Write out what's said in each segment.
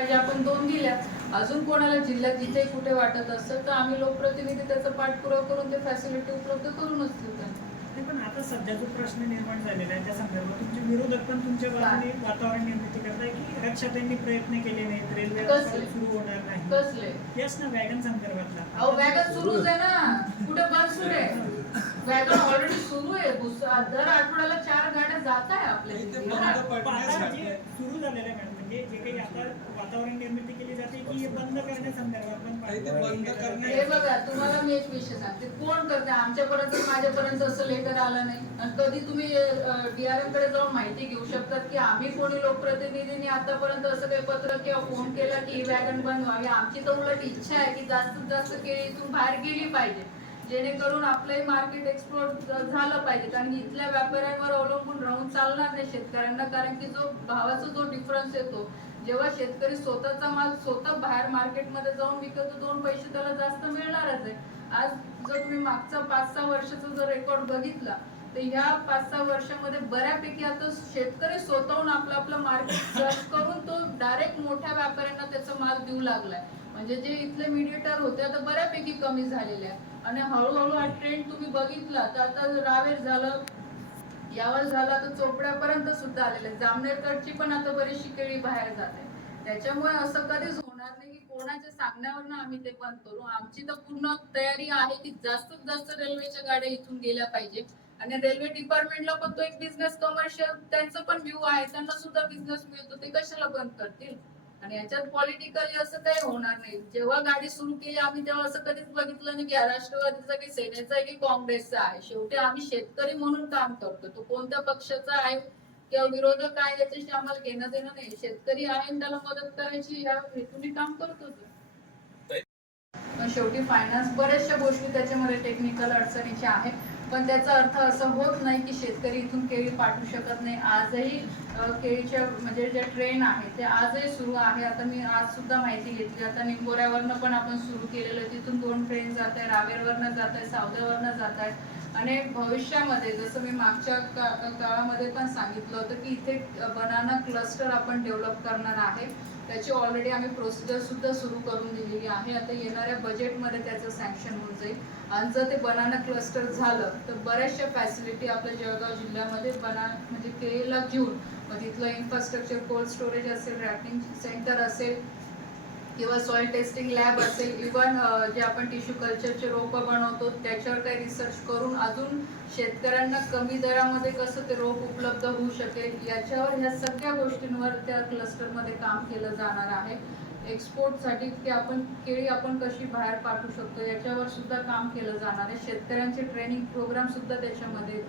पाहिजे आपण दोन दिल्या. अजून कोणाला जिल्ह्यात जिथे कुठे वाटत असतं तर आम्ही लोकप्रतिनिधी त्याचा पाठपुरावा करून ते फॅसिलिटी उपलब्ध करूनच देऊ त्यांना नाही, पण आता सध्या जो प्रश्न निर्माण झालेला आहे त्या संदर्भात तुमचे विरोधक पण तुमच्या बाजूने वातावरण निर्मिती करताय की रक्षाताईंनी प्रयत्न केले नाहीत रेल्वे कसले? सुरू होणार नाही? कसले? यस ना वॅगन संदर्भातला. अहो वॅगन सुरूच आहे ना. कुठे बंद सुरू आहे? वॅगन ऑलरेडी सुरू आहे. दर आठवड्याला चार गाड्या जात आहे आपल्या सुरू झालेलं आहे मॅडम. जे काही आता वातावरण निर्मिती केली जाते की हे बंद करण्यासंदर्भात पण काही ते बंद करण्या- हे बघा तुम्हाला मी एक विषय सांगते. कोण करते? आमच्यापर्यंत माझ्यापर्यंत असं लेटर आलं नाही. आणि कधी तुम्ही डीआरएमकडे जाऊन माहिती घेऊ शकतात की आम्ही कोणी लोकप्रतिनिधींनी आतापर्यंत असं काही पत्र किंवा फोन केला की ही वॅगन बंद व्हावी? आमची तर उलट इच्छा आहे की जास्तीत जास्त केळी इथून बाहेर गेली पाहिजे. जेणेकरून आपलंही मार्केट एक्सप्लोर झालं पाहिजे. कारण इथल्या व्यापाऱ्यांवर अवलंबून राहून चालणार नाही शेतकऱ्यांना. कारण की जो भावाचा जो डिफरन्स येतो जेव्हा शेतकरी स्वतःचा माल स्वतः बाहेर मार्केटमध्ये जाऊन विकतो दोन पैसे त्याला जास्त मिळणारच आहे. आज जर तुम्ही मागचा पाच सहा वर्षाचा जर रेकॉर्ड बघितला तर ह्या पाच सहा वर्षामध्ये बऱ्यापैकी आता शेतकरी स्वतःहून आपलं आपलं मार्केट सर्च करून तो डायरेक्ट मोठ्या व्यापाऱ्यांना त्याचा माल देऊ लागलाय. म्हणजे जे इथले मिडिएटर होते आता बऱ्यापैकी कमी झालेले आहे आणि हळूहळू हा ट्रेंड तुम्ही बघितला तर आता रावेर झालं यावर झाला तर चोपड्यापर्यंत सुद्धा आलेले आहे. जामनेरकडची पण आता बरीचशी केळी बाहेर जात आहे. त्याच्यामुळे असं कधीच होणार नाही की कोणाच्या सांगण्यावरनं आम्ही ते बंद करू. आमची तर पूर्ण तयारी आहे की जास्तीत जास्त रेल्वेच्या गाड्या इथून गेल्या पाहिजे आणि रेल्वे डिपार्टमेंटला पण तो एक बिझनेस कमर्शियल त्यांचं पण व्ह्यू आहे. त्यांना सुद्धा बिझनेस मिळतो. ते कशाला बंद करतील? आणि याच्यात पॉलिटिकली असं काही होणार नाही. जेव्हा गाडी सुरू केली आम्ही तेव्हा असं कधीच बघितलं नाही की राष्ट्रवादीचा की सेनेचा आहे की काँग्रेसचा आहे. शेवटी आम्ही शेतकरी म्हणून काम करतो. तो कोणत्या पक्षाचा आहे किंवा विरोधक आहे याच्याशी आम्हाला घेणं देणं नाही. शेतकरी आहे त्याला मदत करायची या हेतूने काम करतो पण शेवटी फायनान्स बऱ्याचशा गोष्टी त्याच्यामध्ये टेक्निकल अडचणीच्या आहेत. पण त्याचा अर्थ असं होत नाही की शेतकरी इथून केळी पाठवू शकत नाही. आजही केळीच्या म्हणजे जे ट्रेन आहे ते आजही सुरू आहे. आता मी आज सुद्धा माहिती घेतली. आता निंबोऱ्यावरनं पण आपण सुरू केलेलं तिथून दोन ट्रेन जात आहे रावेरवरनं जात आहे सावद्यावरनं जात आहे आणि भविष्यामध्ये जसं मी मागच्या का- काळामध्ये पण सांगितलं होतं की इथे बनाना क्लस्टर आपण डेव्हलप करणार आहे. त्याची ऑलरेडी आम्ही प्रोसिजर सुद्धा सुरू करून दिलेली आहे. आता येणाऱ्या बजेटमध्ये त्याचं सँक्शन होऊन जाईल. आणि जर ते बनाना क्लस्टर झालं तर बऱ्याचशा फॅसिलिटी आपल्या जळगाव जिल्ह्यामध्ये बना म्हणजे केळीला घेऊन. मग तिथलं इन्फ्रास्ट्रक्चर कोल्ड स्टोरेज असेल रॅपिंग सेंटर असेल किंवा सॉइल टेस्टिंग लॅब असेल इवन जे आपण टिश्यू कल्चरचे रोपं बनवतो त्याच्यावर काही रिसर्च करून अजून शेतकऱ्यांना कमी दरामध्ये कसं ते रोप उपलब्ध होऊ शकेल याच्यावर ह्या सगळ्या गोष्टींवर त्या क्लस्टरमध्ये काम केलं जाणार आहे. एक्सपोर्टसाठी की आपण केळी आपण कशी बाहेर पाठवू शकतो याच्यावर सुद्धा काम केलं जाणार आहे. शेतकऱ्यांचे ट्रेनिंग प्रोग्राम सुद्धा त्याच्यामध्ये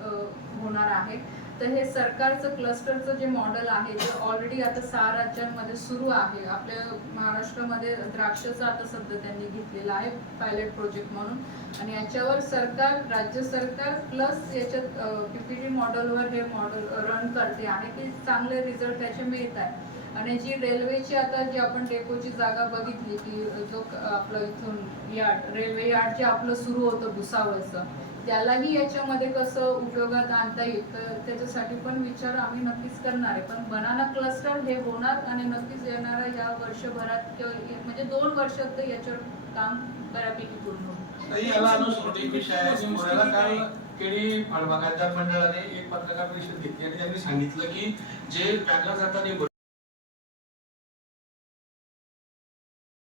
होणार आहे. तर हे सरकारचं क्लस्टरचं जे मॉडेल आहे ते ऑलरेडी आता सहा राज्यांमध्ये सुरू आहे. आपल्या महाराष्ट्रामध्ये द्राक्षचं आता सध्या त्यांनी घेतलेलं आहे पायलट प्रोजेक्ट म्हणून. आणि याच्यावर सरकार राज्य सरकार प्लस याच्यात पीपीटी मॉडेलवर हे मॉडेल रन करते. आहे की चांगले रिझल्ट त्याचे मिळत आहे. आणि जी रेल्वेची आता जी आपण डेपोची जागा बघितली की जो आपलं इथून यार्ड रेल्वे यार्ड जे आपलं सुरू होतं भुसावळचं त्यालाही याच्यामध्ये कसं उपयोगात आणता येईल तर त्याच्यासाठी पण विचार आम्ही नक्कीच करणार आहे. पण बनाना क्लस्टर हे होणार आणि नक्कीच येणाऱ्या या वर्षभरात किंवा म्हणजे दोन वर्षात तर याच्यावर काम बऱ्यापैकी पूर्ण होईल. एक केळी फळबागाच्या मंडळाने एक पत्रकार परिषद घेतली आणि त्यांनी सांगितलं की जे जातात